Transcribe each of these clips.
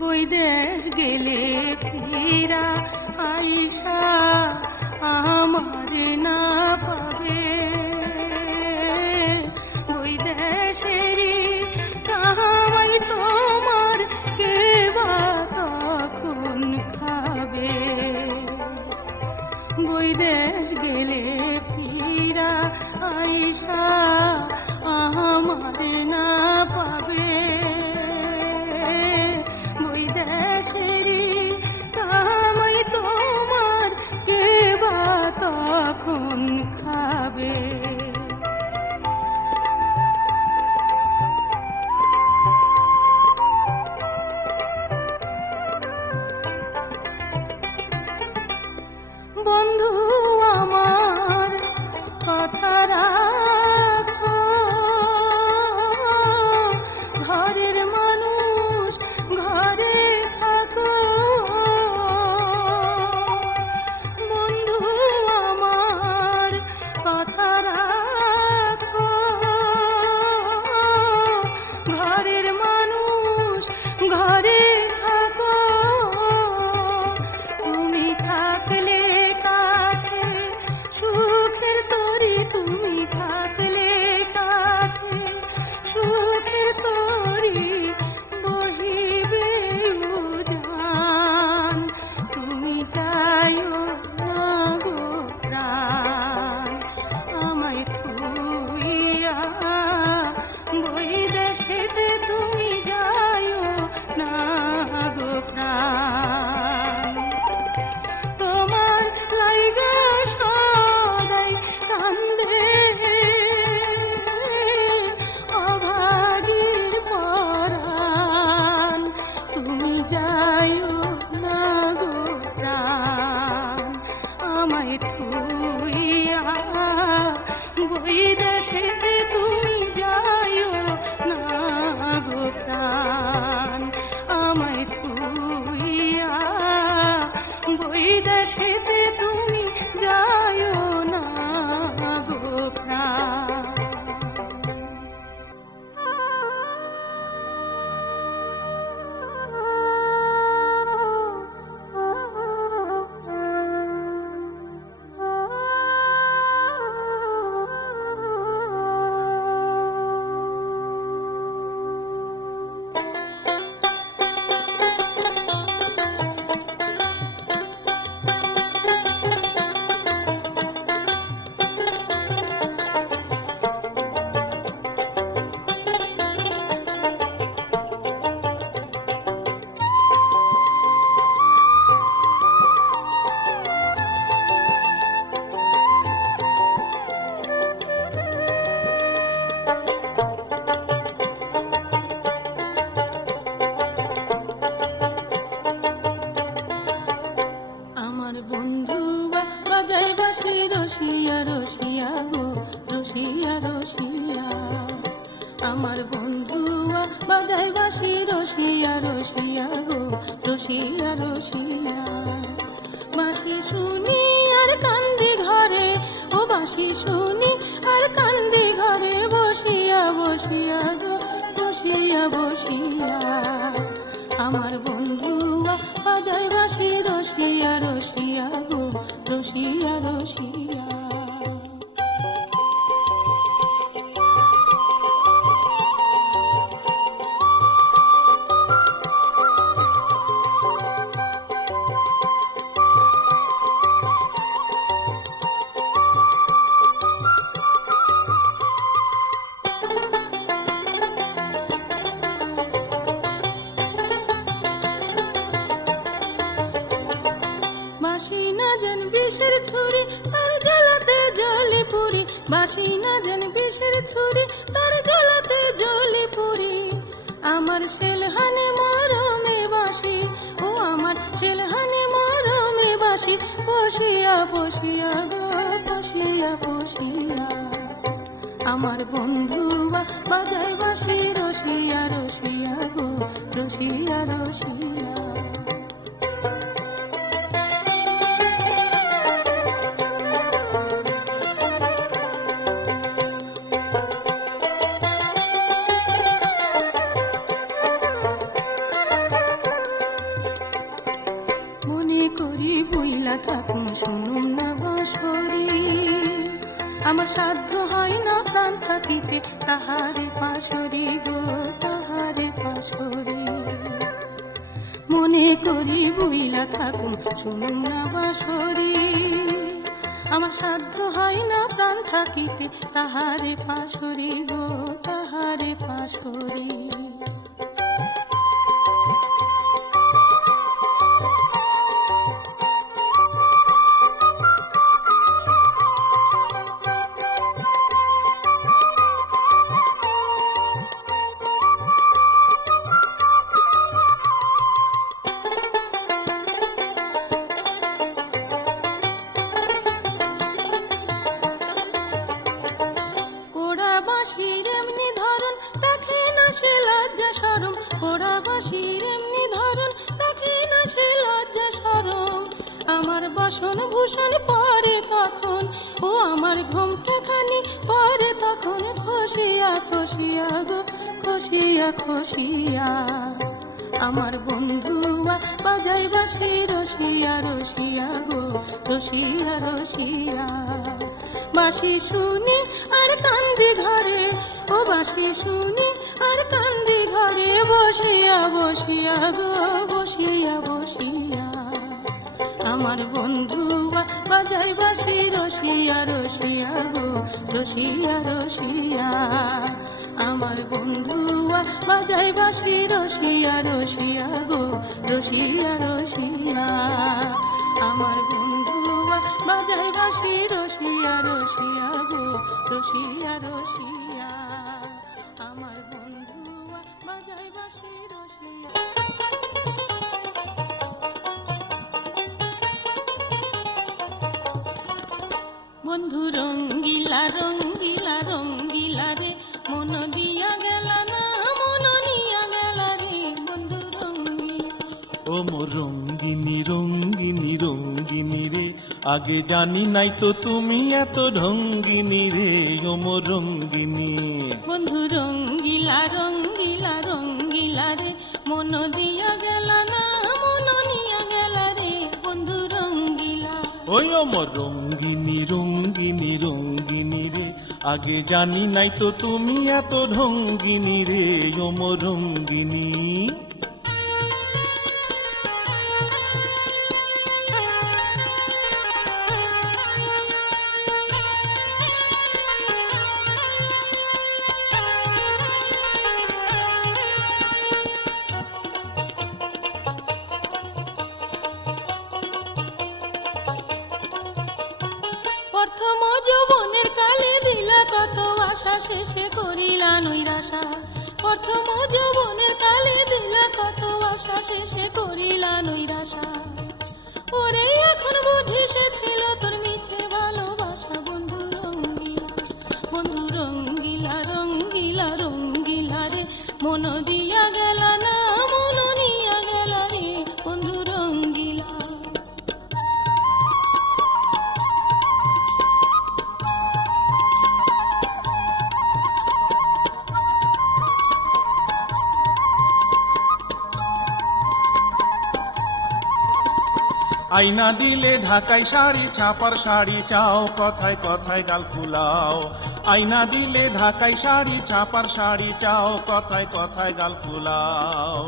বৈদেশ গেলে ফিরা আইসা আমার না পাবে, বৈদেশেরই কামাই তোমার কে বা তখন খাবে। বৈদেশ গেলে ফিরা আইসা আমার না পাবে, বৈদেশেরই কামাই তোমার কে বা তখন খাবে। বন্ধু আমার কথা রাখো, ঘরের মানুষ ঘরে থাকো। বন্ধু আমার কথা রাখো, ঘরের মানুষ ঘরে থাকো। তুমি থাকলে কাছে সুখের তরি, তুমি থাকলে কাছে সুখের তরি বহিবে উজান। তুমি যাইও না গো প্রাণ, আমায় থুইয়া বৈদেশেতে তুমি যাইও না গো প্রাণ। তোমার লাইগা সদাই কান্দে অভাগীর পরাণ, তুমি যাইও না গো প্রাণ, আমায় থুইয়া বৈদেশেতে তুমি যাইও না গো প্রাণ, আমায় থুইয়া বৈদেশেতে তুমি যাইও না গো প্রাণ। আমার বন্ধু বাজায় বাঁশি রসিয়া রসিয়া গো রসিয়া রসিয়া, আমার বন্ধু বাজায় বাঁশি রসিয়া রসিয়া গো রসিয়া রসিয়া। বাঁশি শুনি আর কান্দি ঘরে, ও বাঁশি শুনি আর কান্দি ঘরে বসিয়া বসিয়া গো বসিয়া বসিয়া। আমার বন্ধু বাজায় বাঁশি রসিয়া রসিয়া গো রসিয়া রসিয়া। বাঁশি না যেন বিষের ছুরি তার জ্বালাতে জ্বলে পুরি, বাঁশি না যেন বিষের ছুরি তার জ্বালাতে জ্বলে পুরি। আমার শেলহানে মরমে বাঁশি, ও আমার শেলহানে মরমে বাঁশি বসিয়া বসিয়া গো বসিয়া বসিয়া। আমার বন্ধু বাজায় বাঁশি রসিয়া রসিয়া গো রসিয়া রসিয়া। থাকুন শুনুন না বাঁশরি আমার সাধ্য হয় না প্রাণ থাকিতে তাহারে পাশরি গো তাহারে পাশরি মনে করি বুইলা থাকুন শুনুন না বাঁশরি আমার সাধ্য হয় না প্রাণ থাকিতে তাহারে পাশরি গো তাহারে পাশরি আমার বসন ভূষণ পরে তখন ও আমার ঘোমটা খানি পরে তখন খসিয়া খসিয়া গো খসিয়া খসিয়া আমার বন্ধুয়া বাজাই বাঁশি রসিয়া রসিয়া গো রসিয়া রসিয়া বাঁশি শুনি আর কান্দি ঘরে ও বাঁশি শুনি আর কান্দি ঘরে বসিয়া বসিয়া গো বসিয়া বসিয়া আমার বন্ধুয়া বাজাই বাঁশি রসিয়া রসিয়া গো রসিয়া রসিয়া আমার বন্ধুয়া বাজাই বাঁশি রসিয়া রসিয়া গো রসিয়া রসিয়া আমার বন্ধুয়া বাজাই বাঁশি রসিয়া রসিয়া গো রসিয়া রসিয়া আমার বন্ধুয়া বাজাই বাঁশি রসিয়া বন্ধু রঙ্গিলা রঙ্গিলা রঙ্গিলা রে মন দিয়া গেল না মন নিয়া গেল রে বন্ধু রঙ্গিলা ও মোর রঙ্গিনী রঙ্গিনী রঙ্গিনী রে আগে জানি নাই তো তুমি এত ঢঙ্গিনী রে ও মোর রঙ্গিনী বন্ধু রঙ্গিলা রঙ্গিলা রঙ্গিলা রে মন দিয়া গেল না মন নিয়া গেল রে বন্ধু রঙ্গিলা ওই ও মোর রঙ্গিনী রঙ্গিনী রঙ্গিনী রে আগে জানি নাই তো তুমি এত ঢঙ্গিনী রে ও মোর রঙ্গিনী প্রথম যৌবনের কালে দিলা কত আশা শেষে করিলা নৈরাশা প্রথম যৌবনের কালে দিলা কত আশা শেষে করিলা নৈরাশা ওরে এখন বুঝি সে ছিল তোর মিথ্যে ভালোবাসা বন্ধু রঙ্গিলা বন্ধু রঙ্গিলা রঙ্গিলা রঙ্গিলা রে মন দিয়া গেল না মন নিয়া গেল রে বন্ধু রঙ্গিলা আইনা দিলে ঢাকাই শাড়ি ছাপার শাড়ি চাও কথায় কথায় গাল ফুলাও আইনা দিলে ঢাকাই শাড়ি ছাপার শাড়ি চাও কথায় কথায় গাল ফুলাও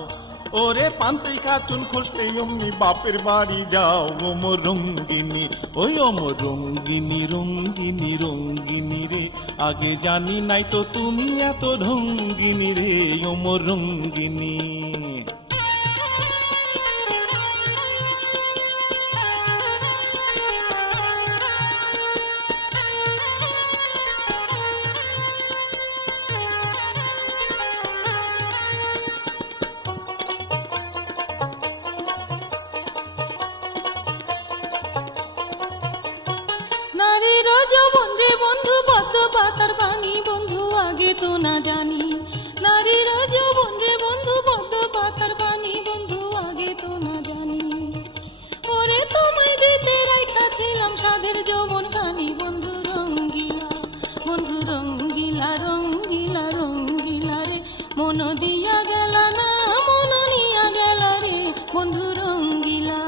ওরে পান্তি খাতুন খুঁজতে অমনি বাপের বাড়ি যাও ও মোর রঙ্গিনী ওই ও মোর রঙ্গিনী রঙ্গিনী রঙ্গিনী রে আগে জানি নাই তো তুমি এত ঢঙ্গিনী রে ও মোর রঙ্গিনী নারীর যৌবন রে বন্ধু পদ্ম পাতার ভাঙি বন্ধু আগে তো না জানি নারীর যৌবন রে বন্ধু পদ্ম পাতার ভাঙি বন্ধু আগে তো না জানি ওরে তোমায় দিতে রাইখা ছিলাম সাধের যৌবন খানি বন্ধু রঙ্গিলা রঙ্গিলা রঙ্গিলা রে মন দিয়া গেল না মন নিয়া গেল রে বন্ধু রঙ্গিলা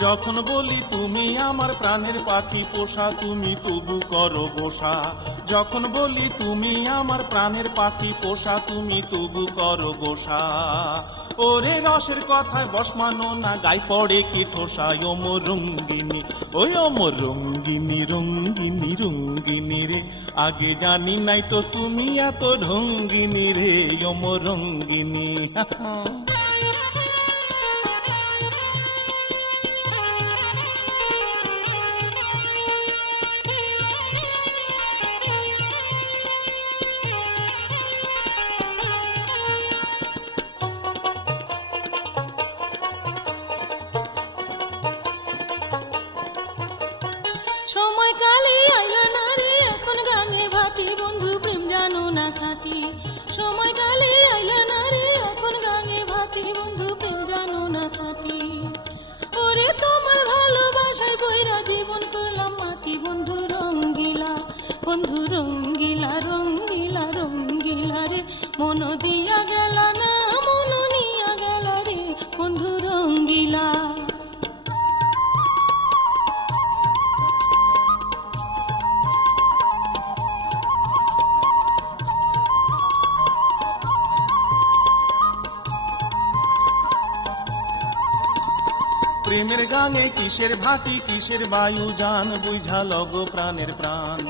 যখন বলি তুমি আমার প্রাণের পাখি পোষা তুমি তবু করো গোসা যখন বলি তুমি আমার প্রাণের পাখি পোষা তুমি তবু করো গোসা ওরে রসের কথায় বস মানো না গাই পড়ে কি ঠোসা ওমর রঙ্গিনী ওই ওমর রঙ্গিনী রঙ্গিনী রঙ্গিনী রে আগে জানি নাই তো তুমি এত ঢঙ্গিনী রে ওমর রঙ্গিনী সময়কালে আইলা না রে এখন গাঙে ভাটি বন্ধু প্রেম জানো না খাটি সময়কালে আইলা না রে এখন গাঙে ভাটি বন্ধু প্রেম জানো না খাটি ওরে তোমার ভালোবাসায় বইরা জীবন করলাম মাটি বন্ধু রঙ্গিলা রঙ্গিলা রঙ্গিলা রে মন দিয়া গেল না মন নিয়া গেল রে বন্ধু রঙ্গিলা প্রেমের গাঙে কিসের ভাটি কিসের বায়ু জান বুঝা লগো প্রাণের প্রাণ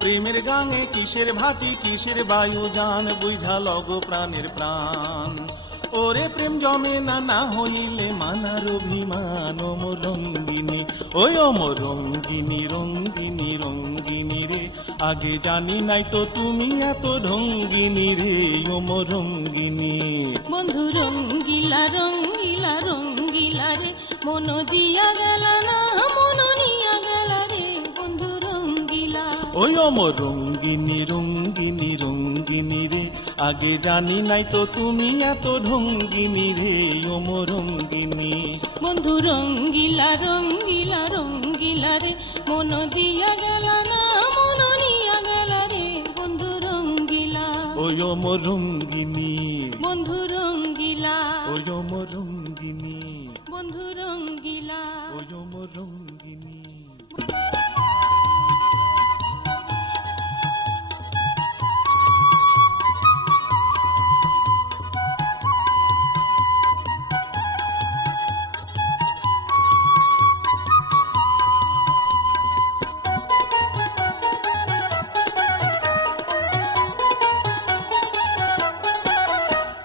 প্রেমের গাঙে কিসের ভাটি কিসের বায়ু জান বুঝা লগো প্রাণের প্রাণ ওরে প্রেম জমে না না হইলে মানার অভিমান ওমর রঙ্গিনী ওই ওমর রঙ্গিনী রঙ্গিনী রঙ্গিনী রে আগে জানি নাই তো তুমি এত ঢঙ্গিনী রে ওমর রঙ্গিনী বন্ধু রঙ্গিলা রঙ্গিলা রঙ্গিলা রে মন দিয়া গেল না মন নিয়া গেল রে বন্ধু রঙ্গিলা ওই ওমর রঙ্গিনী রঙ্গিনী রঙ্গিনী রে আগে জানি নাই তো তুমি এত ঢঙ্গিনী রে ওমর রঙ্গিনী বন্ধু রঙ্গিলা রঙ্গিলা রঙ্গিলা রে মন দিয়া গেল না মন নিয়া গেল রে বন্ধু রঙ্গিলা ওই ওমর রঙ্গিনী বন্ধু রঙ্গিলা ওই ওমর রঙ্গিনী বন্ধু রঙ্গিলা ওই ওমর রঙ্গিনী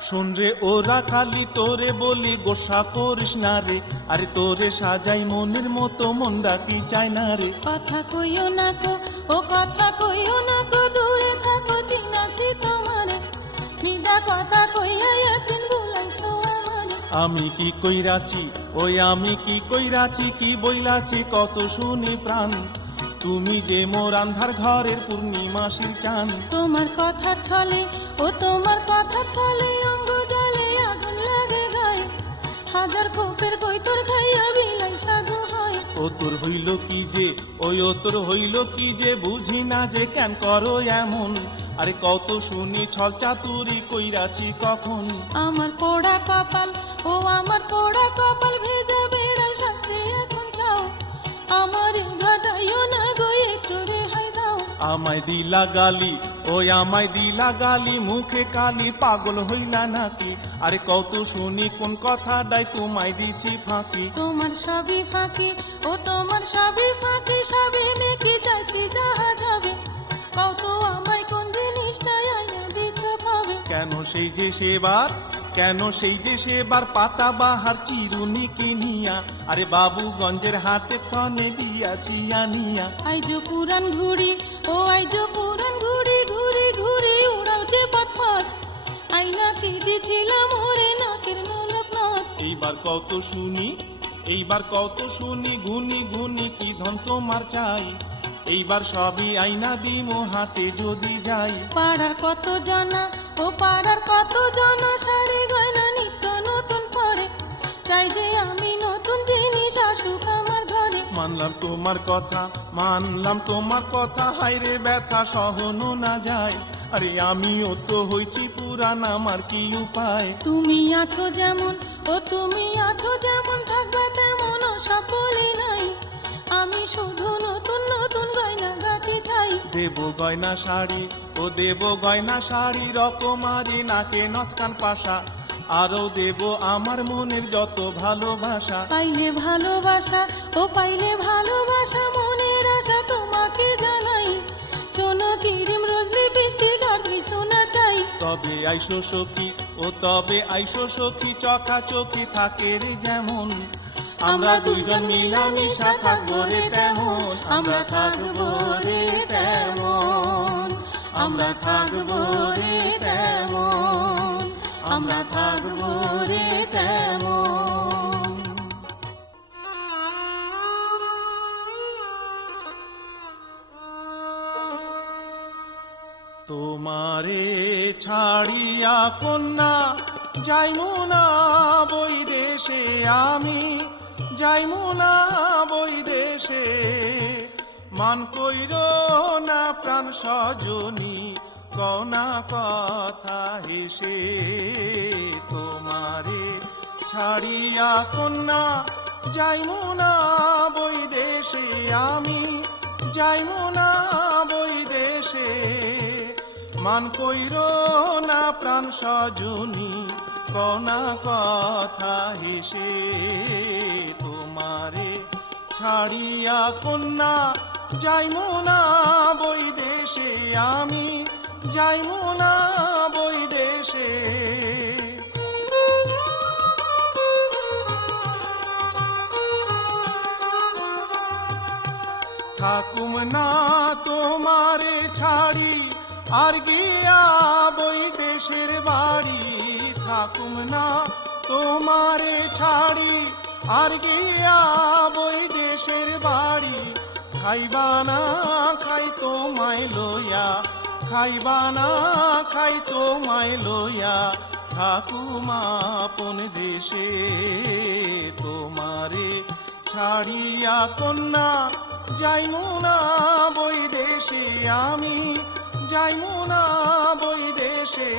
শোন রে ওরা খালি তোরে বলি গোসা করিস না রে আরে তোরে সাজাই মনের মতো মন ডাকি চাই না রে কথা কইও না গো ও কথা কইও না গো দূরে থাকো চিনাছি তোমারে মিঠা কথা কইয়া এতদিন ভুলাইছো আমারে আমি কি কইরাছি ওই আমি কি কইরাছি কি বইলাছি কত শুনি প্রাণ তুমি যে মোর আন্ধার ঘরের পূর্ণিমাসির চান তোমার কথা ছলে ও তোমার কথা ছলে অঙ্গ জলে আগুন লাগে গায়ে হাজার কোপের কৈতর খাইয়া বিলাই সাধু হয় ও তোর হইল কি যে ওই ও তোর হইল কি যে বুঝি না যে কেন করো এমন আরে কত শুনি ছল চাতুরি কইরাছি কখন আমার পোড়া কপাল ও আমার পোড়া কপাল ভেজা বেড়াল শাস্তি এখন চাও আমার ঘাটাইও না গো একটু রেহাই দাও আমায় দিলা গালি ওই আমায় দিলা গালি মুখে কালি পাগল হইলা নাকি আরে কত শুনি কোন কথাটাই তোমায় দিছি ফাঁকি তোমার সবই ফাঁকি ও তোমার সবই ফাঁকি সবই মেকি যাচ্ছি যাহা যাবে কত আমায় কোন জিনিসটাই আইনা দিতে পাবে কেন সেই যে সেবার পাতা বাহার চিরুনি কিনিয়া আরে বাবুগঞ্জের হাতে থনে দিয়াছি আনিয়া আইজো পুরান ঘুড়ি ও আইজো পুরান ঘুড়ি ঘুরি ঘুরি উড়াও যে পথ পথ আইনা কি দিছিলাম ওরে নাকের নলক নথ এইবার কত শুনি গুনি গুনি কি ধন তোমার চাই এইবার সবই আইনা দিমো হাতে যদি যাই পাড়ার কত জানা ও পাড়ার কত জানা শাড়ি গয়না নিত্য নতুন পরে চাই যে আমি নতুন জিনিস আসুক আমার ঘরে মানলাম তোমার কথা হাইরে ব্যথা সহনো না যায় আরে আমিও তো হইছি পুরান আমার কি উপায় তুমি আছো যেমন ও তুমি আছো যেমন থাকবে তেমন সকলে শুধু নতুন নতুন গয়না গাটি ঠাই। দেব গয়না শাড়ি ও দেব গয়না শাড়ি, রকমারি নাকে নচকান পাশা, আরো দেব আমার মনের যত ভালোবাসা। পাইলে ভালোবাসা ও পাইলে ভালোবাসা মনের আশা তোমাকে জানাই, সোনো কিরিম রোজলি বৃষ্টি গাড়ি সোনা চাই। তবে আইসো সখী ও তবে আইসো সখী, চকাচকি থাকে রে যেমন, আমরা দুইজন মিলামিশা থাকবো রে তেমন, আমরা থাকবো রে তেমন, আমরা থাকবো রে তেমন, আমরা থাকবো রে তেমন। তোমারে ছাড়িয়া কন্যা যাইমু না বৈদেশে, আমি যাইমু না বৈদেশে, মান কইর না প্রাণ সজনী কনা কথা হেসে। তোমারে ছাড়িয়া কন্যা যাইমু না বৈদেশে, আমি যাইমু না বৈদেশে, মান কইর না প্রাণ সজনী কনা কথা হেসে। তোমারে ছাড়িয়া কন্যা যাইমু না বৈদেশে, আমি যাইমু না বৈদেশে। থাকুম না তোমারে ছাড়ি আর গিয়া বৈদেশের বাড়ি, থাকুম না তোমারে ছাড়ি আর গিয়া বৈদেশের বাড়ি। খাইবা না খাই তোমায় লইয়া, খাইবা না খাই তোমায় লইয়া, থাকুম আপন দেশে। তোমারে ছাড়িয়া কন্যা যাইমু না বৈদেশে, আমি যাইমু না বৈদেশে,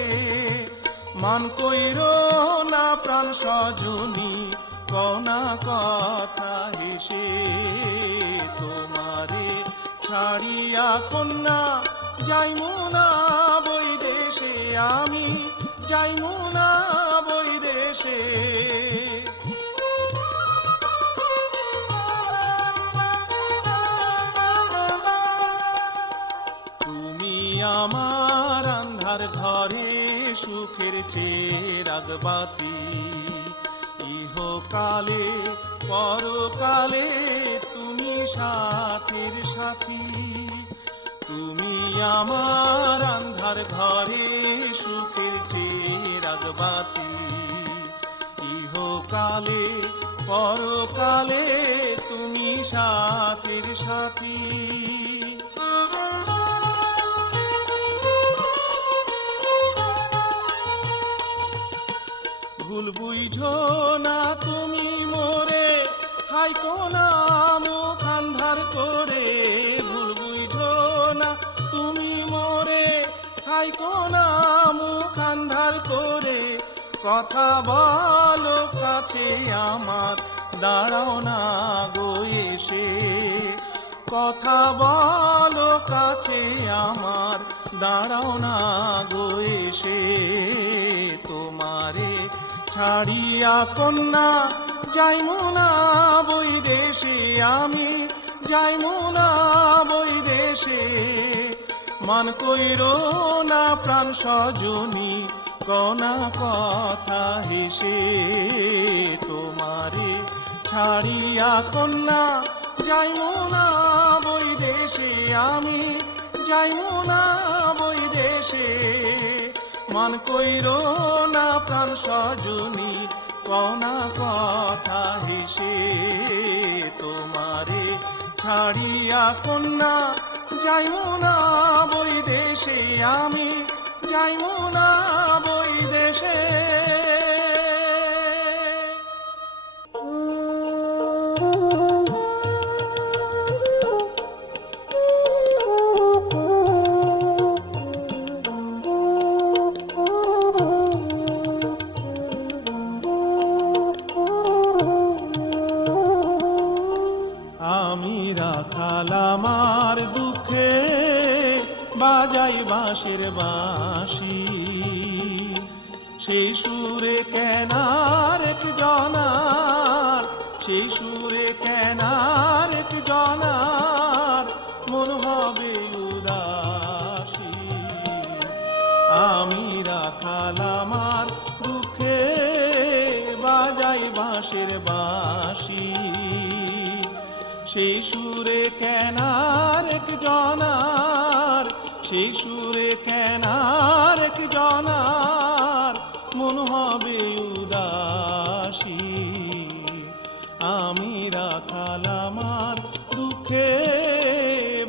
মান কইর না প্রাণ সজনী কনা কথা হেসে। তোমারে ছাড়িয়া কন্যা যাইমু না বৈদেশে, আমি যাইমু না বৈদেশে। তুমি আমার আন্ধার ঘরে সুখের চেরাগ বাতি, ইহকালে পরকালে তুমি সাথীর সাথী। তুমি আমার আন্ধার ঘরে সুখের চেরাগ বাতি, ইহকালে পরকালে তুমি সাথীর সাথী। ভুল বুঝো না তুমি মোরে, থাইকো না মুখ আন্ধার করে, ভুল বুঝো না তুমি মোরে, থাইকো না মুখ আন্ধার করে। কথা বলো কাছে আমার, দাঁড়াও না গো এসে, কথা বলো কাছে আমার, দাঁড়াও না গো এসে। তোমারে ছাড়িয়া কন্যা যাইমু না বৈদেশে, আমি যাইমু না বৈদেশে, মান কইর না প্রাণ সজনী কনা কথা হেসে। তোমারে ছাড়িয়া কন্যা যাইমু না বৈদেশে, আমি যাইমু না বৈদেশে, মান কইর না প্রাণ সজনী কনা কথা হেসে। তোমারে ছাড়িয়া কন্যা যাইমু না বৈদেশে, আমি যাইমু না বৈদেশে। আমি রাখ রাখাল আমার দুঃখে বাজাই বাঁশের বাঁশি, সেই সুরে কেনার এক জনার, সেই সুরে কেনার এক জনার মন হবে উদাসী। আমি রাখাল আমার দুঃখে বাজাই বাঁশের বাঁশি, সেই সুরে কেনার এক জনার, সেই সুরে কেনার এক জনার মন হবে উদাসী। আমি রাখাল আমার দুঃখে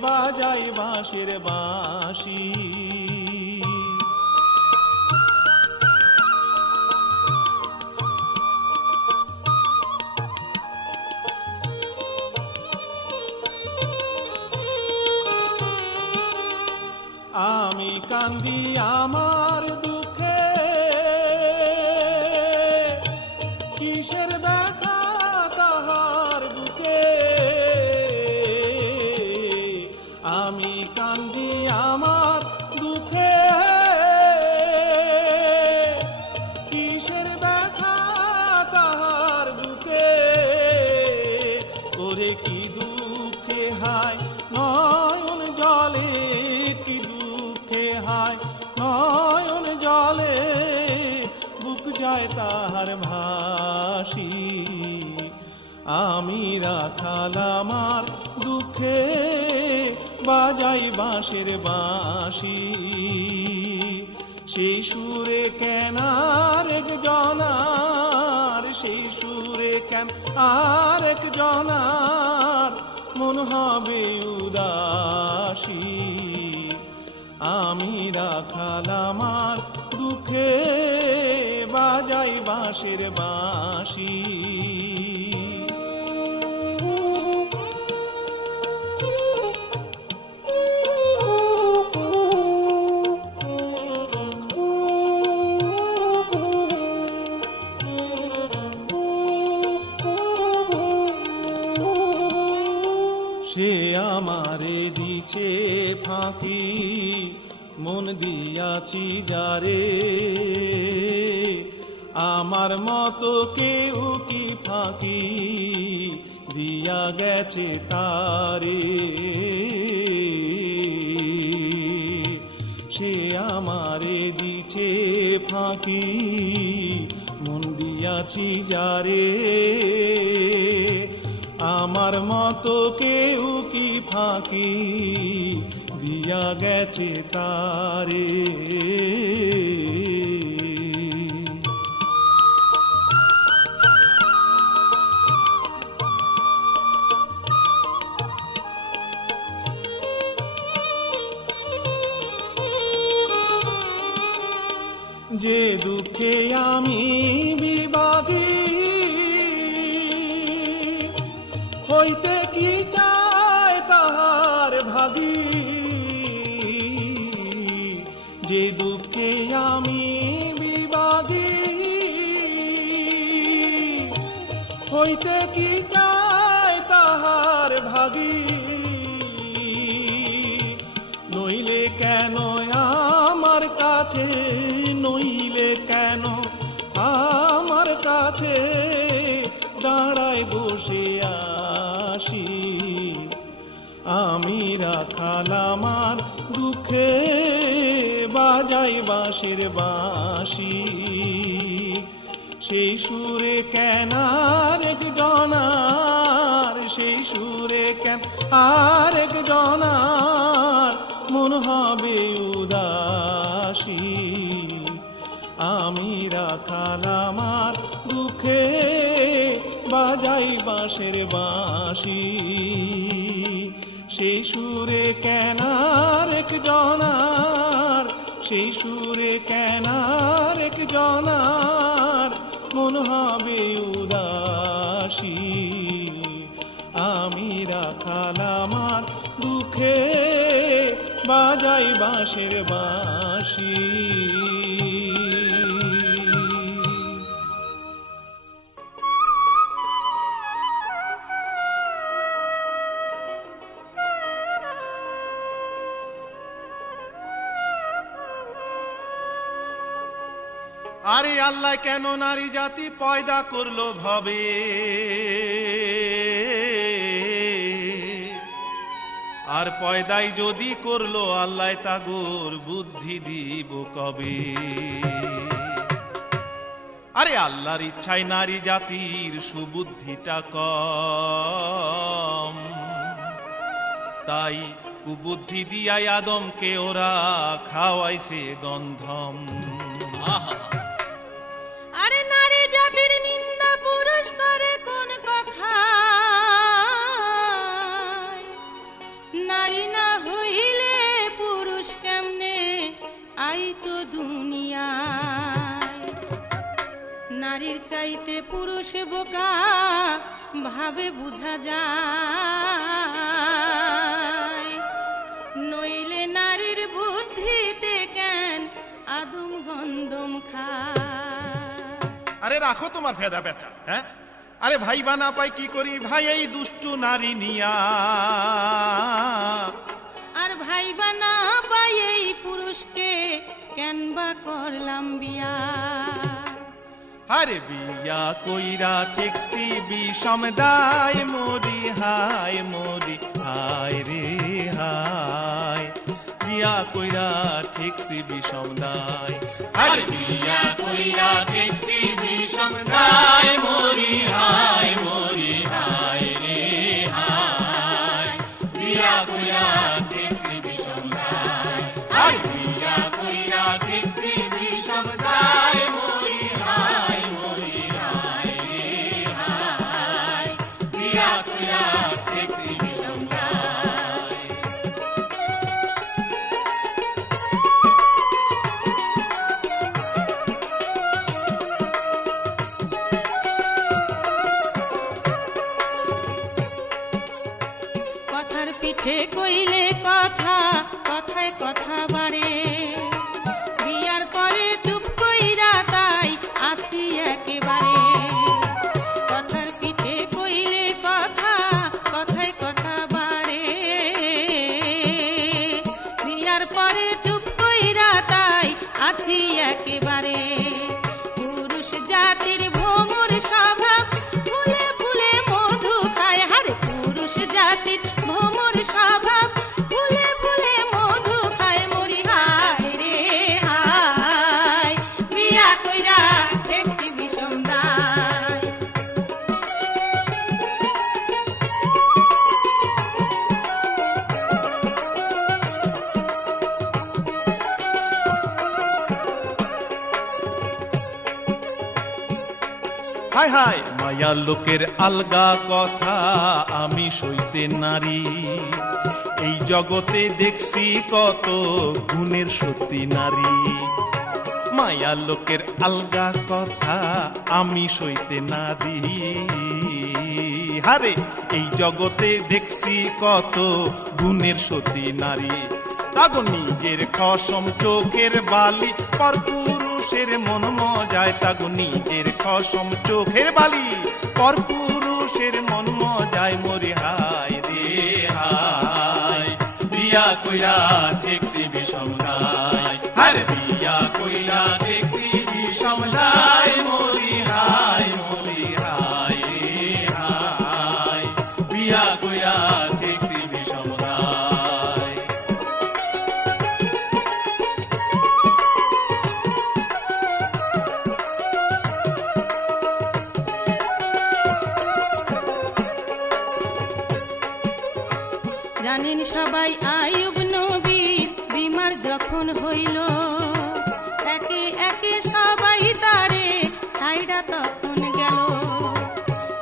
বাজাই বাঁশের বাঁশি। আমি কান্দি আমার দুঃখে, কিসের ব্যথা তাহার বুকে। আমি কান্দি আমার দুঃখে, কিসের ব্যথা তাহার বুকে। ওরে কি দুঃখে হায় নয়ন জলে, কি দুঃখে হায় নয়ন জলে, বুক যায় তাহার ভাসি। আমি রাখাল আমার দুঃখে বাজাই বাঁশের বাঁশি, সেই সুরে কেনার এক জনার, সেই সুরে কেন আর এক জনার মন হবে উদাসী। আমি রাখাল আমার দুঃখে বাজাই বাঁশের বাঁশি। সে আমারে দিছে ফাঁকি, মন দিয়াছি যারে, আমার মতো কেউ কি ফাঁকি দিয়া গেছে তারে। সে আমারে দিছে ফাঁকি, মন দিয়াছি যারে, আমার মতো কেউ কি ফাঁকি দিয়া গেছে তারে। যে দুঃখে আমি বিবাদী, হইতে কি চায় তাহার ভাগী। যে দুঃখে আমি বিবাদী, হইতে কি চায় তাহার ভাগী। নইলে কেন আমার কাছে, নইলে কেন আমার কাছে দাঁড়ায় বসে আসি। আমি রাখাল আমার দুঃখে বাজাই বাঁশের বাঁশি, সেই সুরে কেনার এক জনার, সেই সুরে কেন আর এক জনার মন হবে উদাসী। আমি রাখাল আমার দুঃখে বাজাই বাঁশের বাঁশি, সেই সুরে কেনার এক জনার, সেই সুরে কেনার এক জনার মন হবে উদাসী। আমি রাখাল আমার দুঃখে বাজাই বাঁশের বাঁশি। আরে আল্লাহ কেন নারী জাতি পয়দা করলো ভবে, আর পয়দাই যদি করলো আল্লাহ তাগোর বুদ্ধি দিব কবে। আরে আল্লাহর ইচ্ছায় নারী জাতির সুবুদ্ধিটা কম, তাই কুবুদ্ধি দিয়াই আদমকে ওরা খাওয়াইছে গন্ধম। আরে নারী জাতির নিন্দা পুরুষ করে কোন কথা, নারী না হইলে পুরুষ কেমনে আইতো দুনিয়ায়। নারীর চাইতে পুরুষ বোকা ভাবে বুঝা যায়, নইলে নারীর বুদ্ধিতে কেন আদম গন্ধম খায়। আরে রাখো তোমার ভেদা বেচা, হ্যাঁ? আরে ভাই বা না পাই কি করি ভাই এই দুষ্টু নারী নিয়া, আর ভাই বা না পাই এই পুরুষকে কেন বা করলাম বিয়া। আরে বিয়া কইরা ঠেকছি বিষম দায় মরি হায় মরি হায় রে হায়, বিয়া কইরা ঠেকছি বিষম দায়। আরে বিয়া কইরা ঠেকছি বিষম দায় মরি হায় মরি হায় রে হায়, বিয়া কইরা ঠেকছি বিষম দায়। আরে বিয়া কইরা ঠেকছি বিষম দায় মরি হায় মরি হায় রে হায়, বিয়া কইরা ঠেকছি বিষম দায়। কথার পিঠে কইলে কথা, কথায় কথা বাড়ে, বিয়ার পরে চুপ কইরা তাই আছি একেবারে। কথার পিঠে কইলে কথা, কথায় কথা বাড়ে, বিয়ার পরে চুপ কইরা তাই আছি একেবারে। পুরুষ জাতির ভ্রমর স্বভাব ফুলে ফুলে মধু খায়, হারে পুরুষ জাতির ভ্রমর স্বভাব ফুলে ফুলে মধু খায় মরি হায় রে হায়, বিয়া কইরা দেখছি বিষম দায়। হায় হায় মায়া লোকের আলগা কথা আমি সইতে নারী, এই জগতে দেখছি কত গুণের সত্যি নারী। মায়া লোকের আলগা কথা আমি সইতে নারী, হারে এই জগতে দেখছি কত গুণের সতী নারী। তাগো নিজের খসম চোখের বালি পর পুরুষের মন মজায়, তাগো নিজের খসম চোখের বালি পর পুরুষের মন মজায় মরি হায় রে হায়, বিয়া কইরা দেখছি বিষম দায়। আরে বিয়া কইরা দেখছি বিষম দায় মরি হায় মরি হায় রে হায়, বিয়া কইরা দেখছি বিষম দায়। জানেন সবাই আইয়ুব নবীর বিমার যখন হইল, একে একে সবাই তারে ছাইড়া তখন গেল।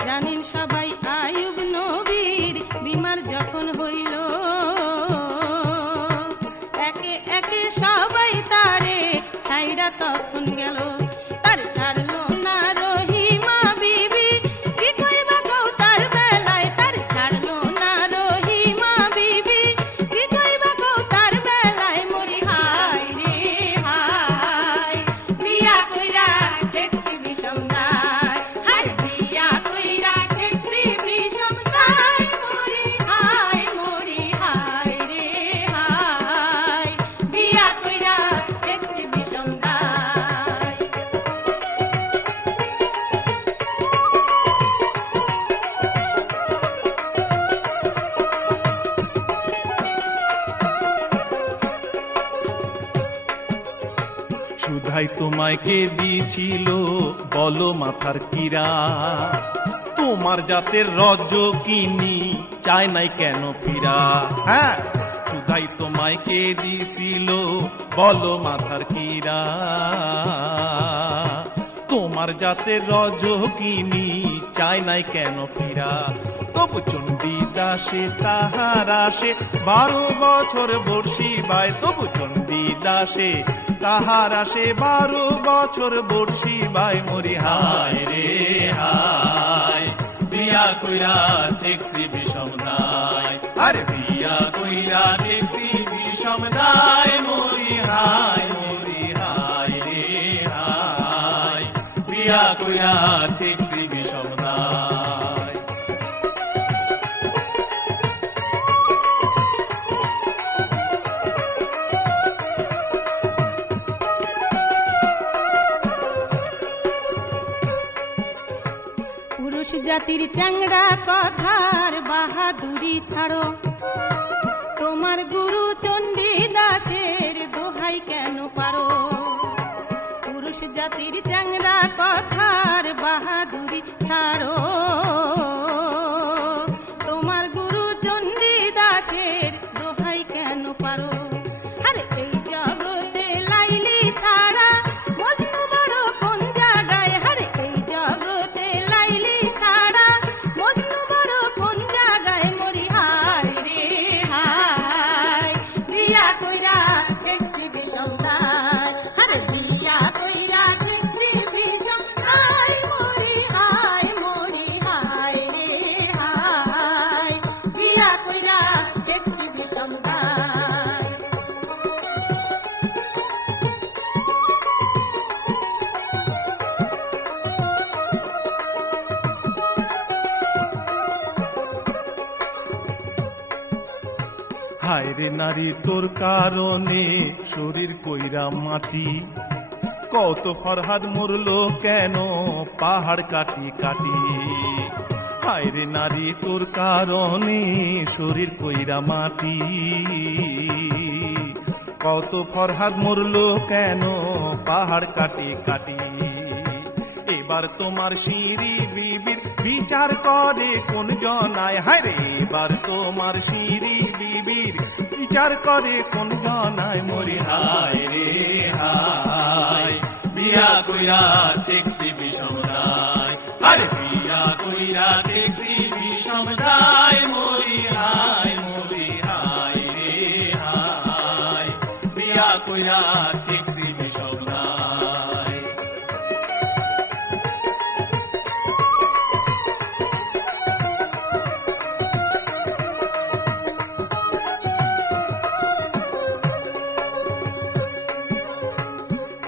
জানেন সবাই আইয়ুব নবীর বিমার যখন হইল, একে একে সবাই তারে ছাইড়া তখন গেল। তার ছাড়লো না রহিমা বিবি, কি কইবা কও তার বেলায়, তার ছাড়লো না রহিমা বিবি, কি কইবা কও তার বেলায় মরি হায় রে হায়। ক্ষুধাই তোমায় কে দিয়েছিল বলো মাথার কিরা, তোমার জাতের রজকিনী চায় নাই কেন ফিরা। হ্যাঁ, ক্ষুধাই তোমায় কে দিয়েছিল বলো মাথার কিরা, তোমার জাতের রজকিনী চায় নাই কেন ফিরা। তবু চণ্ডী দাসে তাহার আসে 12 বছর বর্ষি বাই, তবু চণ্ডী দাসে তাহার আসে 12 বছর বর্ষি বাই। মরি হায় রে হায়, বিয়া কইরা ঠেকছি বিষম দায়, আরে বিয়া কইরা ঠেকছি বিষম দায়। মরি হায় রে হায়, বিয়া কইরা ঠেকছি বিষম দায়। পুরুষ জাতির চ্যাংড়া কথার বাহাদুরি ছাড়ো, তোমার গুরু চণ্ডী দাসের দোহাই কেন পারো। পুরুষ জাতির চ্যাংড়া কথার বাহাদুরি ছাড়ো, তোমার গুরু চণ্ডী দাসের দোহাই কেন পারো। আরে এই জগতে লাইলি ছাড়া মজনু বড় কোন জায়গায়, আরে এই জগতে লাইলি ছাড়া মজনু বড় কোন জায়গায়। মরি হায় রে হায়, বিয়া কইরা ঠেকছি বিষম দায়, আরে বিয়া কইরা ঠেকছি বিষম দায়। মরি হায় রে হায়, বিয়া কইরা ঠেকছি বিষম দায়। হায় রে নারী তোর কারণে শরীর কইরা মাটি, কত ফরহাদ মরলো কেন পাহাড় কাটি কাটি। হায় রে নারী তোর কারণে শরীর কইরা মাটি, কত ফরহাদ মরলো কেন পাহাড় কাটি কাটি। এবার তোমার শিরি বিবির বিচার করে কোন জনায়, হায় রে এবার তোমার শিরি বিবির বিচার করে কোন জনায়। মরি হায় রে হায়, বিয়া কইরা ঠেকছি বিষম দায়, আরে বিয়া কইরা ঠেকছি বিষম দায়। মরি হায় রে হায়, বিয়া কইরা ঠেকছি বিষম দায়।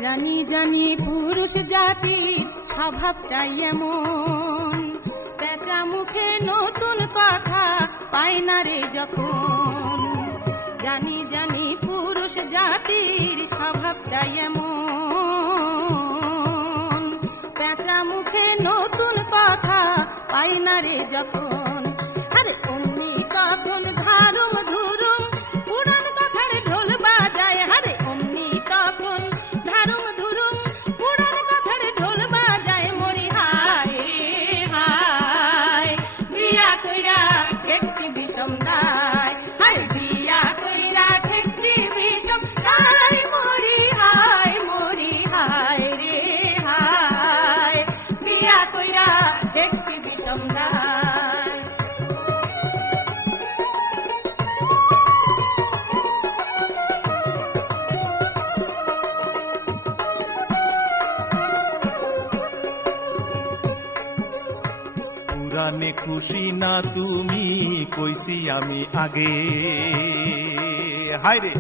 জানি জানি পুরুষ জাতির স্বভাবটাই এমন, পেঁচা মুখে নতুন কথা পায় না রে যখন। জানি জানি পুরুষ জাতির স্বভাবটাই এমন, পেঁচা মুখে নতুন কথা পায় না রে যখন। আরে অমনি তখন ধারুম ধুরুম পুরান কথার ঢোল বাজায়, আরে অমনি তখন ধারুম ধুরুম পুরান কথার ঢোল বাজায়। মরি হায় হায়, বিয়া কইরা ঠেকছি বিষম দায়, আরে বিয়া কইরা ঠেকছি বিষম দায়। মরি হায় রে হায়, বিয়া কইরা ঠেকছি বিষম দায়। পুরানে খুশি না তুমি কইছি আমি আগে, হায় রে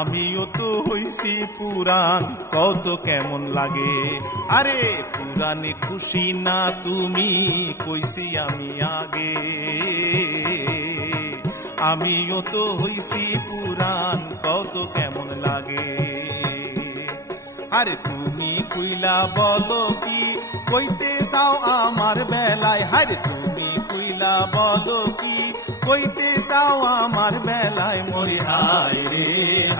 আমিও তো হইছি পুরান কত কেমন লাগে। আরে পুরানে খুশি না তুমি কইছি আমি আগে, আমিও তো হইছি পুরান কত কেমন লাগে। আরে তুমি কইলা বলো কি কইতে চাও আমার বেলায়, হারে তুমি কইলা বলো কি কইতে চাও আমার বেলায়। মরি হায় রে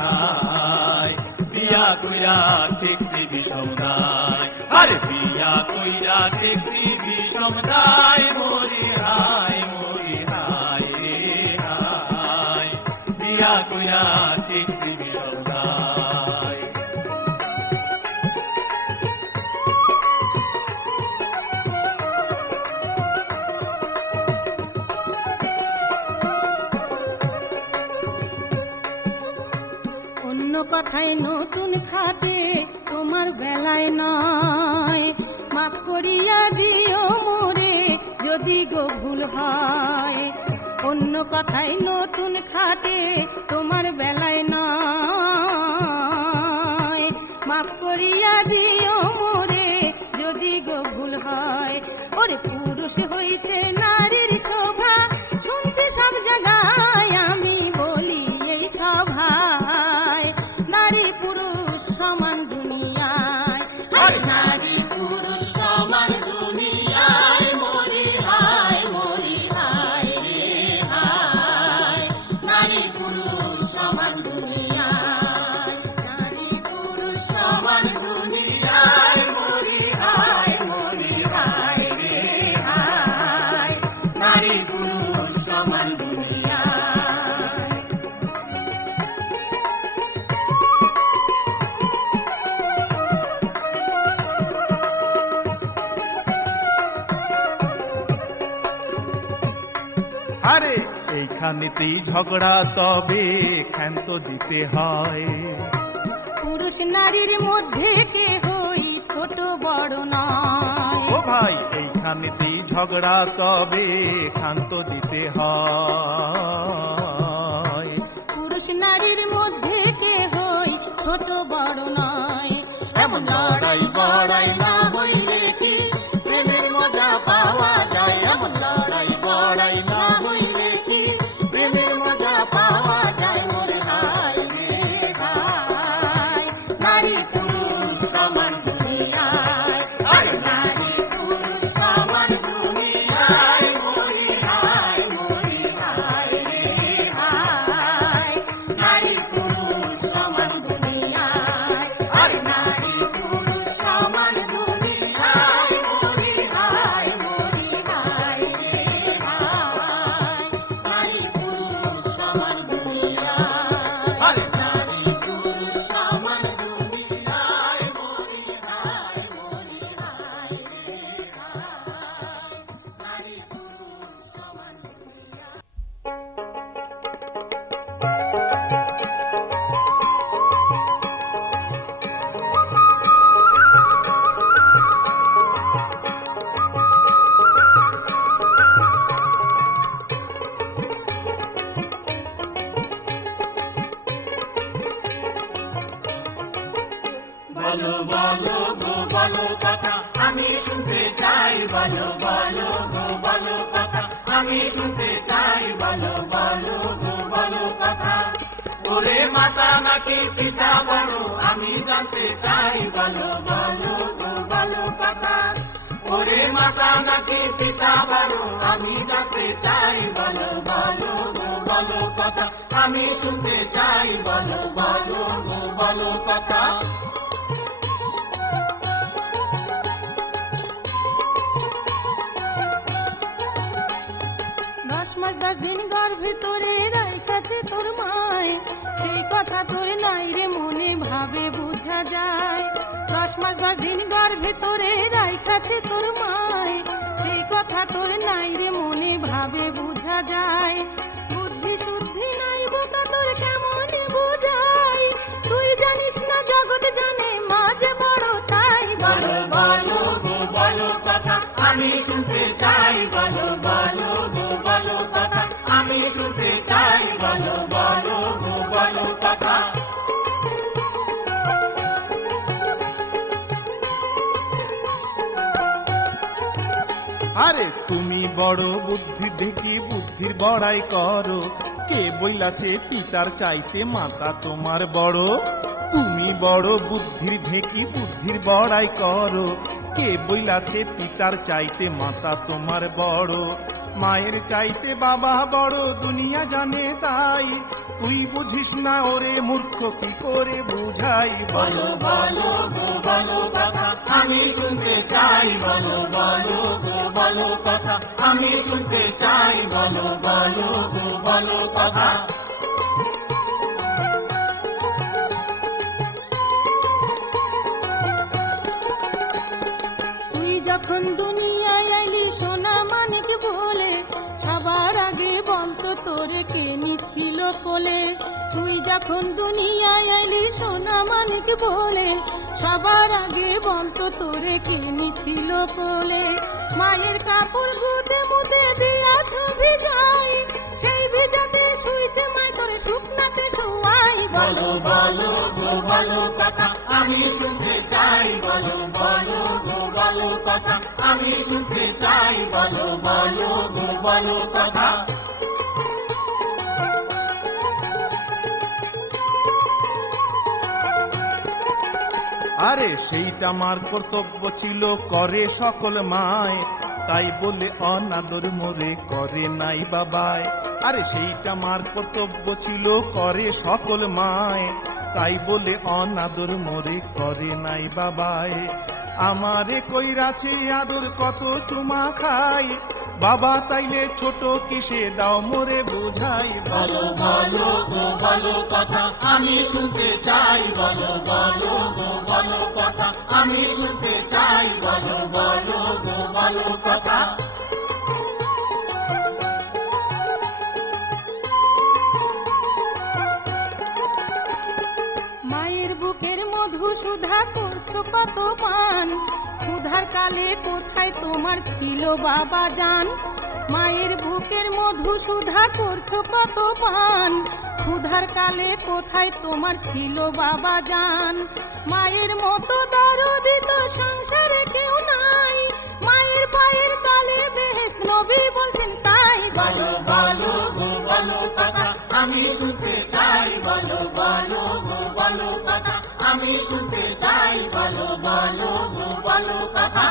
হায়, বিয়া কইরা কইরা ঠেকছি বিষম দায়, আরে বিয়া কইরা ঠেকছি বিষম দায়, মরি হায় রে হায়, বিয়া কইরা ঠেকছি বিষম দায়। অন্য কথায় নতুন খাটে তোমার বেলায় নয়, মাফ করিয়া দিও মোরে যদি গো ভুল হয়। অন্য কথায় নতুন খাটে তোমার বেলায় নয়, মাফ করিয়া দিও মোরে যদি গো ভুল হয়। ওরে পুরুষ হইছে নারীর শোভা, শুনছি সব জায়গায় আমি বলি এই সভায়, নারী পুরুষ সমান দুনিয়ায়, নারী পুরুষ সমান দুনিয়ায়, মরি হায় রে হায়, নারী পুরুষ সমান দুনিয়ায়, নারী পুরুষ সমান দুনিয়ায়, মরি হায় রে হায়, নারী পুরুষ সমান দুনিয়ায়। আরে এইখানেতেই ঝগড়া, তবে ক্ষান্ত দিতে হয়। পুরুষ নারীর মধ্যে কেহই ছোট বড় নয়, ও ভাই এইখানেতেই ঝগড়া, তবে ক্ষান্ত দিতে হয়। পুরুষ নারীর মধ্যে কেহই ছোট বড় নয়, এমন লড়াই বড়াই না হইলে কি প্রেমের মজা পাওয়া যায়, এমন লড়াই বড়াই না হইলে কি প্রেমের মজা পাওয়া যায়, মরে হায় রে হায়, নারী পুরুষ সমান দুনিয়ায়, আরে নারী পুরুষ সমান দুনিয়ায়, মরি হায় রে হায়, নারী পুরুষ সমান দুনিয়ায়, আরে নারী পুরুষ সমান দুনিয়ায়, মরি হায় রে হায়, নারী পুরুষ সমান দুনিয়ায়, আরে নারী পুরুষ সমান দুনিয়ায়, মরি হায় রে হায়, নারী পুরুষ সমান দুনিয়ায়। বলো বলো গো বলো কথা, আমি শুনতে চাই, বলো বলো গো বলো কথা, আমি শুনতে চাই, বলো বলো গো বলো কথা। ওরে মাতা নাকি পিতা বড়, আমি জানতে চাই, বলো বলো গো বলো কথা। ওরে মাতা নাকি পিতা বড়, আমি জানতে চাই, বলো বলো গো বলো কথা, আমি শুনতে চাই, বলো বলো গো বলো কথা। দশ মাস 10 দিন গর্ভে তোরে রাইখাছে তোর মায়, সেই কথা তোর নাই রে মনে ভাবে বোঝা যায়। 10 মাস 10 দিন গর্ভে তোরে রাইখাছে তোর মায়, সেই কথা তোর নাই রে মনে ভাবে বোঝা যায়। বুদ্ধি শুদ্ধি নাই বোকা তোর কেমনে বোঝাই, তুই জানিস না জগৎ জানে মাঝে বড় তাই, বলো বলো গো বলো কথা, আমি শুনতে চাই, বলো বলো গো বলো কথা, আমি শুনতে চাই, বলো বলো গো বলো কথা। আরে তুমি বড় বুদ্ধি ঢেকি বুদ্ধির বড়াই করো, কে বইলাছে পিতার চাইতে মাতা তোমার বড়। তুমি বড় বুদ্ধির ঢেকি বুদ্ধির বড়াই করো, কে বইলাছে পিতার চাইতে মাতা তোমার বড়। মায়ের চাইতে বাবা বড় দুনিয়া জানে তাই, তুই বুঝিস না ওরে মূর্খ কি করে বুঝাই। বলো বলো গো বলো কথা আমি শুনতে চাই, বলো বলো গো বলো কথা আমি শুনতে চাই, বলো বলো গো বলো কথা। তুই যখন দুনিয়ায় আইলি সোনা মানিক বলে, সবার আগে বলতো তোরে কে নিছিল কোলে। তুই যখন দুনিয়ায় আইলি সোনা মানিক বলে, সবার আগে বলতো তোরে কে নিছিল কোলে। মায়ের কাপড় গুতে মুতে দিয়াছ ভিজাই, সেই ভিজাতে শুইছে মায় তোরে শুকনাতে শুয়াই। বলো বলো গো বলো কথা আমি শুনতে চাই, বলো বলো গো বলো কথা আমি শুনতে চাই, বলো বলো গো বলো কথা। আরে সেইটা আমার কর্তব্য ছিল করে সকল মায়, তাই বলে অনাদর মোরে করে নাই বাবায়। আরে সেইটা আমার কর্তব্য ছিল করে সকল মায়, তাই বলে অনাদর মোরে করে নাই বাবায়। আমারে কইরাছে আদর কত চুমা খাই, বাবা তাইলে ছোট কিসে দাও মোরে বুঝাই। বলো বলো গো বলো কথা আমি শুনতে চাই, বলো বলো গো বলো কথা আমি শুনতে চাই, বলো বলো গো বলো কথা। মায়ের বুকের মধু সুধা করছো কত পান, ক্ষুধার কালে কোথায় তোমার ছিল বাবা জান। মায়ের বুকের মধু সুধা করছো কত পান, ক্ষুধার কালে কোথায় তোমার ছিল বাবা জান। মায়ের মতো দরদি তো সংসারে কেউ নাই, মায়ের পায়ের তলে বেহেশত নবী বলছেন তাই। বলো বলো গো বলো কথা আমি শুনতে চাই, বলো বলো গো বলো কথা আমি শুনতে চাই, বলো বলো গো বলো কথা।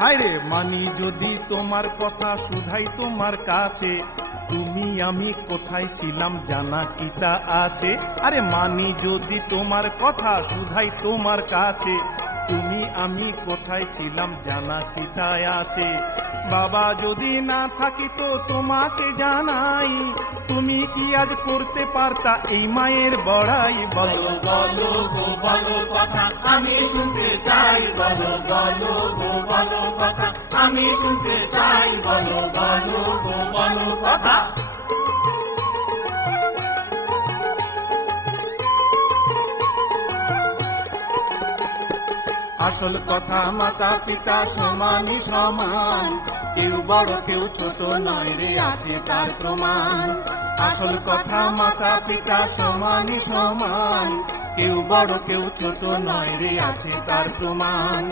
হায়রে মানি যদি তোমার কথা শুধাই তোমার কাছে, তুমি আমি কোথায় ছিলাম জানা কিতা আছে। আরে মানি যদি তোমার কথা শুধাই তোমার কাছে, তুমি আমি কোথায় ছিলাম জানা কিতায় আছে। বাবা যদি না থাকি তো তোমাকে জানাই, তুমি কি আজ করতে পারতা এই মায়ের বড়াই। বলো বলো গো বলো কথা আমি শুনতে চাই, বলো বলো গো বলো কথা আমি শুনতে চাই, বলো বলো গো বলো কথা। আসল কথা মাতা পিতা সমানই সমান, কেউ বড় কেউ ছোট নয় রে আছে তার প্রমাণ। আসল কথা মাতা পিতা সমানই সমান, কেউ বড় কেউ ছোট নয় রে আছে তার প্রমাণ।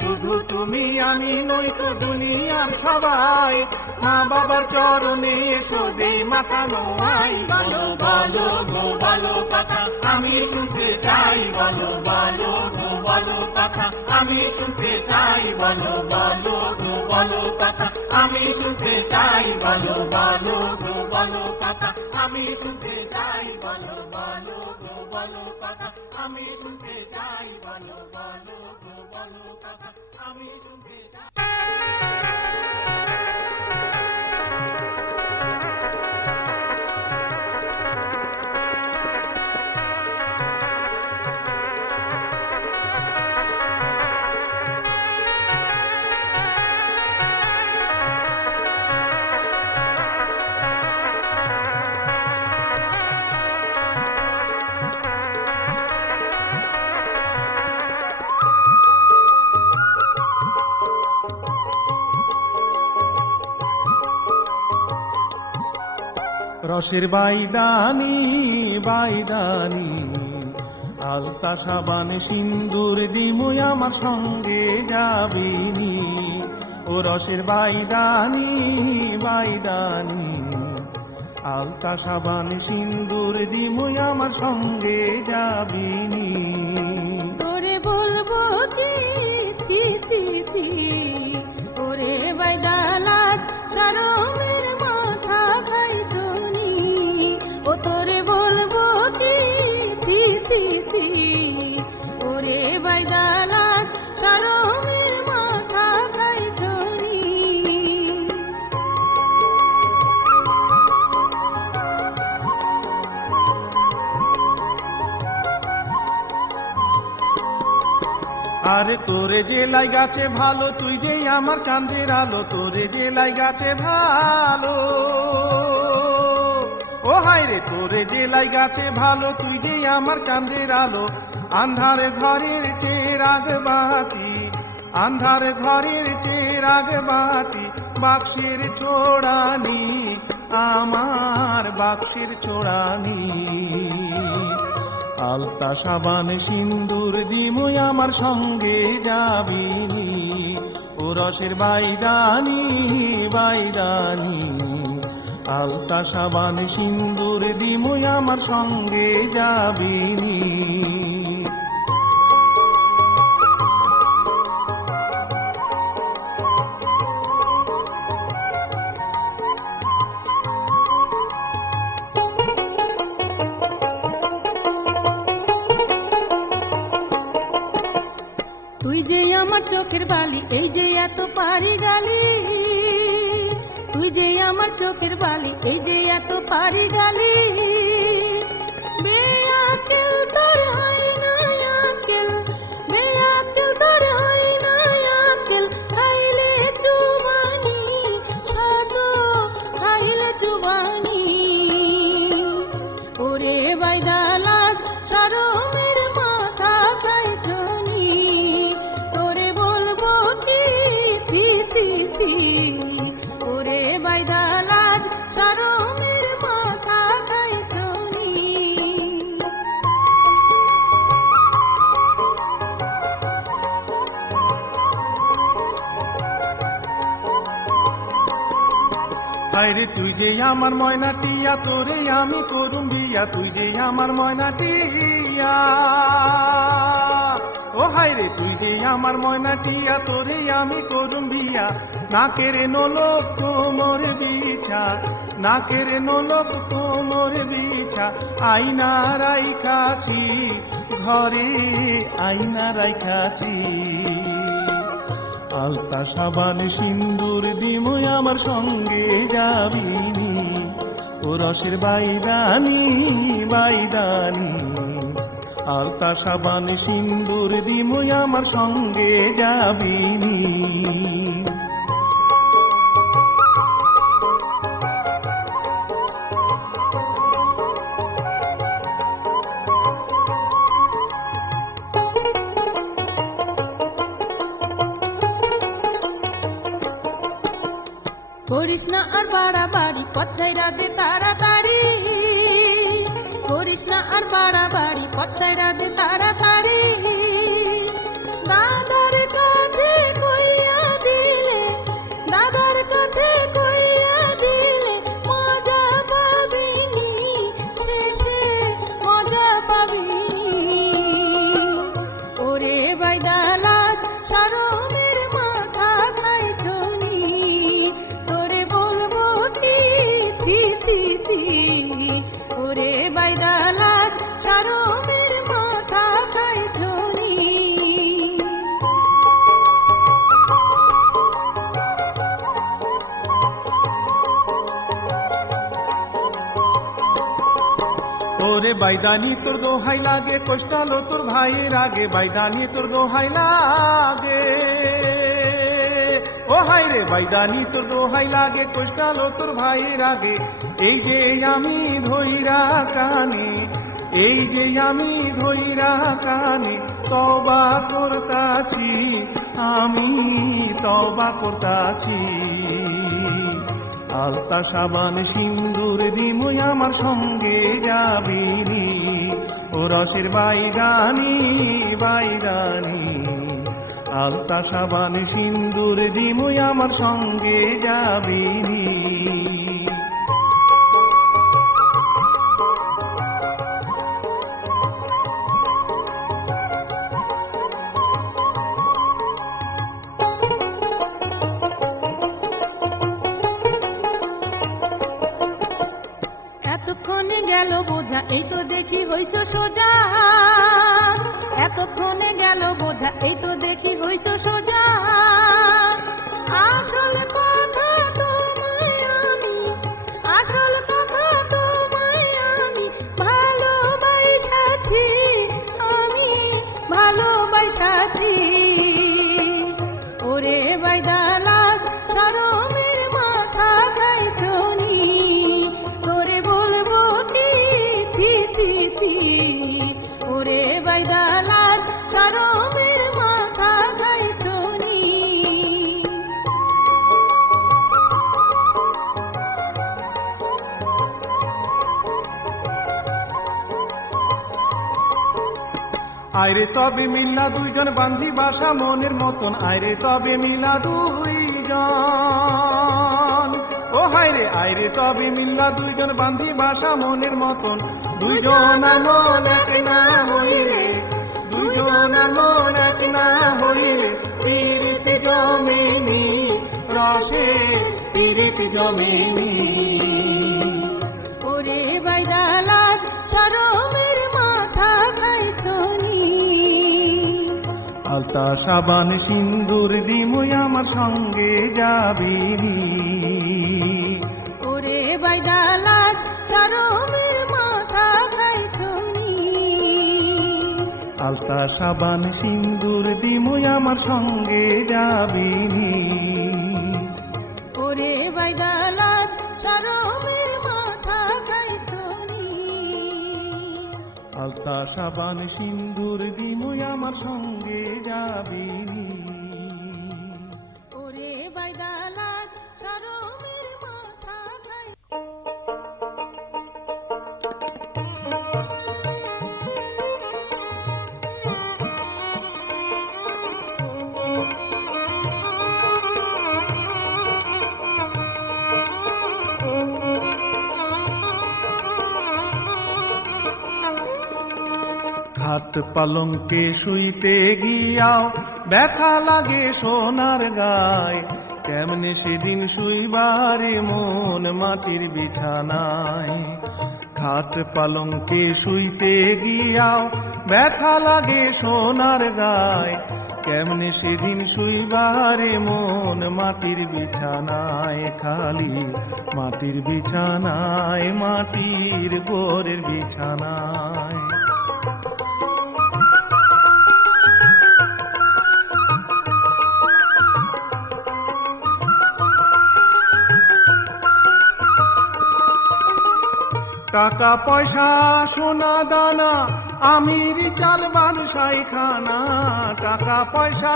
শুধু তুমি আমি নই তো দুনিয়ার সবাই, মা বাবার চরণে এসো দেই মাথা নোয়াই। বলো বলো গো বলো কথা আমি শুনতে চাই, বলো বলো গো বলো কথা আমি শুনতে চাই, বলো বলো গো বলো কথা আমি শুনতে চাই, বলো বলো গো বলো কথা আমি শুনতে চাই, বলো বলো গো বলো কথা আমি শুনতে চাই, বলো বলো গো বলো কথা আমি শুনতে চাই। রসের বাইদানি বাইদানি, আলতা সাবান সিন্দুর দিমুই আমার সঙ্গে যাবিনি। ও রসের বাইদানি বাইদানি, আলতা সাবান সিন্দুর দিমুই আমার সঙ্গে যাবিনি। আরে তোরে যে লাইগাছে ভালো, তুই যে আমার চাঁদের আলো, তোরে যে লাইগাছে ভালো। ও হায় রে, তোরে যে লাইগাছে ভালো, তুই যে আমার চাঁদের আলো। আন্ধার ঘরের চেরাগ বাতি, আন্ধার ঘরের চেরাগ বাতি, বাক্সের ছোড়ানি, আমার বাক্সের ছোড়ানি। আলতা সাবান সিন্দুর দিমুই আমার সঙ্গে যাবিনি, ও রসের বাইদানি বাইদানি। আলতা সাবান সিন্দুর দিমুই আমার সঙ্গে যাবিনি। তুই যে আমার চোখের বালি, এই যে এত পারি গালি। তুই যে আমার চোখের বালি, এই যে এত পারি গালি। বেআকেল তোর হয় না আকেল, বেআকেল তোর হয় না আকেল। খাইলে জুবানি খাতো, খাইলে জুবানি। ওরে বাইদা লাজ শরমের মাথা খাইছনি। তোরে বলবো কি ছি ছি ছি, ওরে বাইদা লাজ শরমের মাথা খাইছনি। হায়রে তুই যে আমার ময়না টিয়া, তোরে আমি করুম বিয়া, তুই যে আমার ময়না টিয়া। ও হায়রে তুই যে আমার ময়না টিয়া, তোরে আমি করুম বিয়া। নাকের নোলক কোমর বিছা, নাকের নোলক কোমর বিছা। আইনা রাইখাছি ঘরে, আইনা রাইখাছি। আলতা সাবান সিন্দুর দিমুই আমার সঙ্গে যাবিনি, ও রসের বাইদানি বাইদানি। আলতা সাবান সিন্দুর দিমুই আমার সঙ্গে যাবিনি। করিস না আর বাড়াবাড়ি, পচাইরা দে তাড়াতাড়ি। করিস না আর বাড়াবাড়ি, পচাইরা দে তাড়াতাড়ি। দাদার কাছে কইয়া দিলে, দাদার কাছে কইয়া দিলে মজা পাবিনি, শেষে মজা পাবিনি। ওরে বাইদা লাজ শরমের মাথা খাইছনি। তোরে বলবো কি ছি ছি ছি, ওরে বাইদা লাজ শরমের মাথা খাইছনি। ওরে বাইদানি তোর দোহাই লাগে, কষ্টালো তোর ভাইয়ের আগে, বাইদানি তোর দোহাই লাগে। ও হায় রে বাইদানি তোর দোহাই লাগে, কষ্টালো তোর ভাইয়ের আগে। এই যে আমি ধইরা কানে, এই যে আমি ধইরা কানে, তওবা করতাছি আমি, তওবা করতাছি। আলতা সাবান সিন্দুর দিমুই আমার সঙ্গে যাবিনি, ও রসের বাইদানি বাইদানি। আলতা সাবান সিন্দুর দিমুই আমার সঙ্গে যাবিনি। এতক্ষণে গেল বোঝা, এই তো দেখি হইছ সোজা। এতক্ষণে গেল বোঝা, এই তো দেখি হইছ সোজা। আসল কথা তোমায় আমি, আসল কথা তোমায় আমি ভালোবাসাছি, আমি ভালোবাসাছি। আইরে তবে মিল্লা দুইজন বান্ধি বাসা মনের মতন, আইরে তবে মিল্লা দুইজন, ও হাইরে আইরে তবে মিল্লা দুইজন বান্ধি বাসা মনের মতন, দুইজনার মন এক না হইলে, দুইজনার মন এক না হইলে পীড়িত জমেনি, রসে পীড়িত জমেনি। ওরে বাইদালাত শরমের মাথা খাইছনি, আলতা সাবান সিন্দুর দিমুই আমার সঙ্গে যাবিনি। ওরে বাইদালাত শরমের মাথা খাইছনি, আলতা সাবান সিন্দুর দিমুই আমার সঙ্গে যাবিনি। ওরে বাইদালাত শরমের মাথা খাইছনি, আলতা সাবান সিন্দুর দিমুই আমার সঙ্গে যাবিনি। ওরে বাইদালাত শরমের মাথা খাই। খাট পালঙ্কে শুইতে গিয়াও ব্যথা লাগে সোনার গায়, কেমনে সেদিন শুইবারে মন মাটির বিছানায়। খাট পালঙ্কে শুইতে গিয়াও ব্যথা লাগে সোনার গায়, কেমনে সেদিন শুইবারে মন মাটির বিছানায়, খালি মাটির বিছানায়, মাটির গোরের বিছানায়। টাকা পয়সা সোনা দানা আমির চাল বাদশাহী খানা, টাকা পয়সা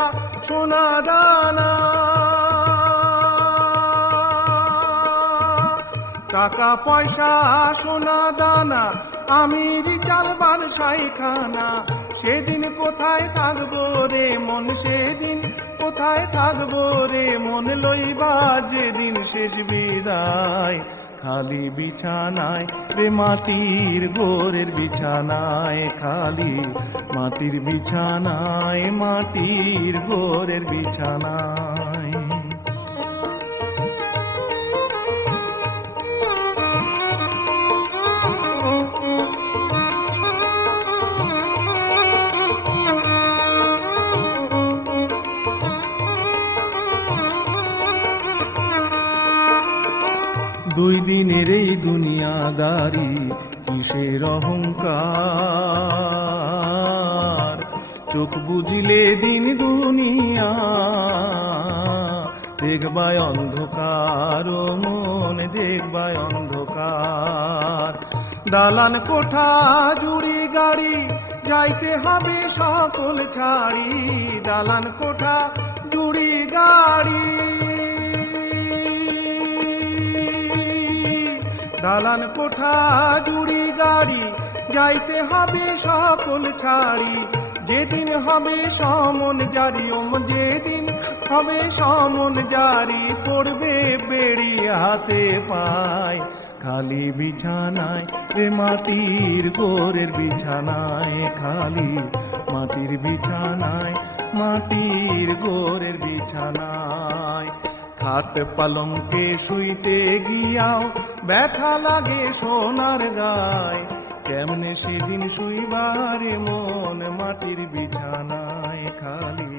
সোনা দানা, টাকা পয়সা সোনা দানা আমির চাল বাদশাহী খানা। সেদিন কোথায় থাকবো রে মন, সেদিন কোথায় থাকবো রে মন, লইবা যেদিন শেষ বিদায়, খালি বিছানায় রে মাটির গোরের বিছানায়, খালি মাটির বিছানায়, মাটির গোরের বিছানায়। দুই দিনের এই দুনিয়াদারি কিসের অহংকার, চোখ বুঝিলে দিন দুনিয়া দেখবায় অন্ধকার, ও মন দেখবায় অন্ধকার। দালান কোঠা জুড়ি গাড়ি যাইতে হবে সকল ছাড়ি, দালান কোঠা জুড়ি গাড়ি, দালান কোঠা জুড়ি গাড়ি যাইতে হবে সকল ছাড়ি। যেদিন হবে সমন জারি, যেদিন হবে সমন জারি, পড়বে বেড়ি হাতে পায়, খালি বিছানায় রে মাটির গোরের বিছানায়, খালি মাটির বিছানায়, মাটির গোরের বিছানায়। খাট পালঙ্কে শুইতে গিয়াও ব্যথা লাগে সোনার গায়, কেমনে সেদিন শুইবারে মন মাটির বিছানায়, খালি